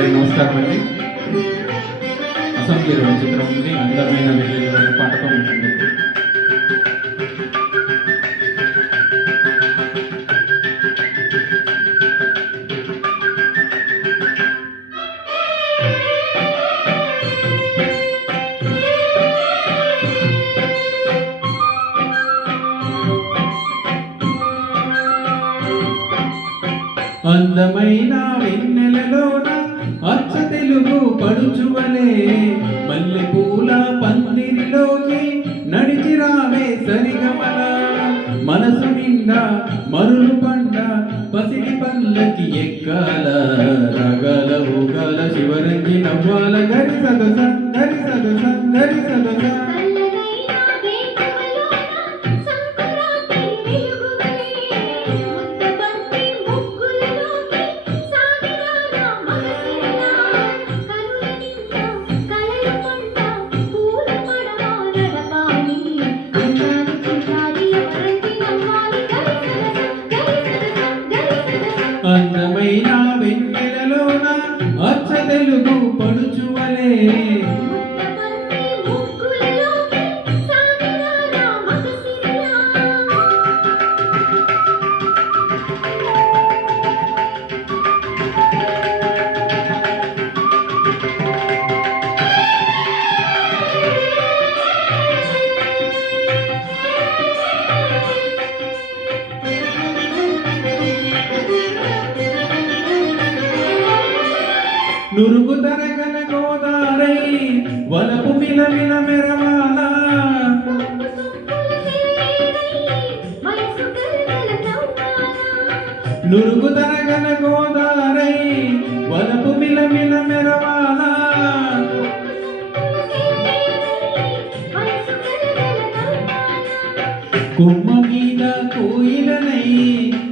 అందరికీ నమస్కారం అండి. అసెంబ్లీ రోడ్ చిత్రం ఉంది, అందమైన వెళ్ళిన పాటతో ఉంటుంది. అందమైన వెన్నెలలోన అచ్చ తెలుగు పడుచువలే మల్లె పూల పందిరిలోకి నడిచి రావే సరిగమల మనసు నిండా మరులు పండ పసిడి పల్లకి ఎక్కాల రాగాల ఊగాల శివరంగి నవ్వాల గరి సదస గరి సదస గరి సదస అందమైన వెన్నెలలోన అచ్చ తెలుగు పడుచువలే నురుగు తరగల గోదారై వలపు మిల మిల మెరవాల నురుగు తరగల గోదారై వలపు మిల మిల మెరవాల కొమ్మ మీద కోయిలనై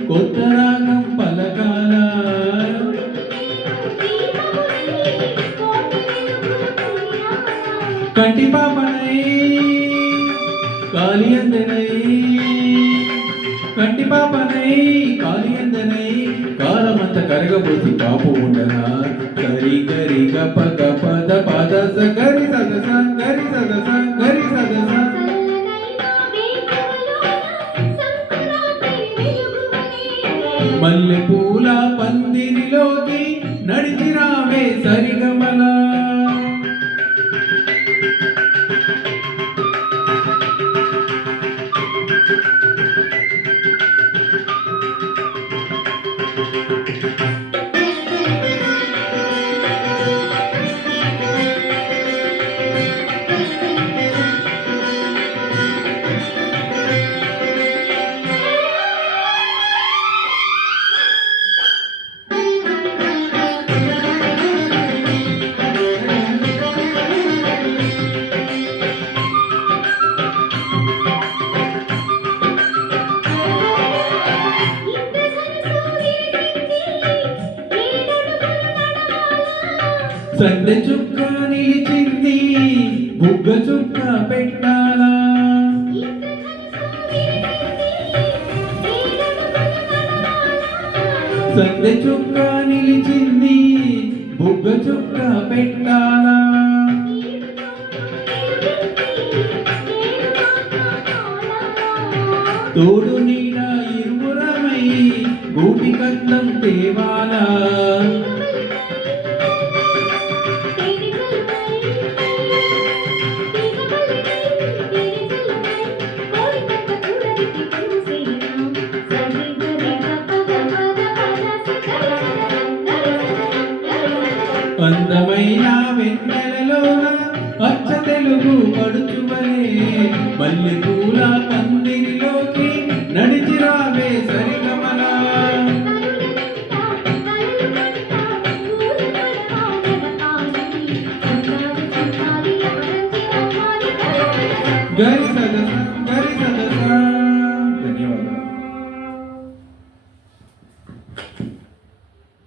కొత్త రాగం పలకాల కంటి పాపనై కాలియందనై కంటి పాపనై కాలియందనై కాలమంత కరగబోసి పాపు ఉండనా గరి గరి గప గప ద పద స గరి సదస గరి సదస గరి సదస మల్లె పూల పందిరిలోకి నడిచి రావే సరిగమల సందె చుక్క నిలిచింది బుగ్గ చుక్క పెట్టాలా సందె చుక్క నిలిచింది బుగ్గ చుక్క పెట్టాలా తోడు నీడ ఇరువురమై గూటి కన్నం తేవాలా అందమైన వెన్నెలలోన అచ్చ తెలుగు పడుచువలే మల్లె పూల పందిరి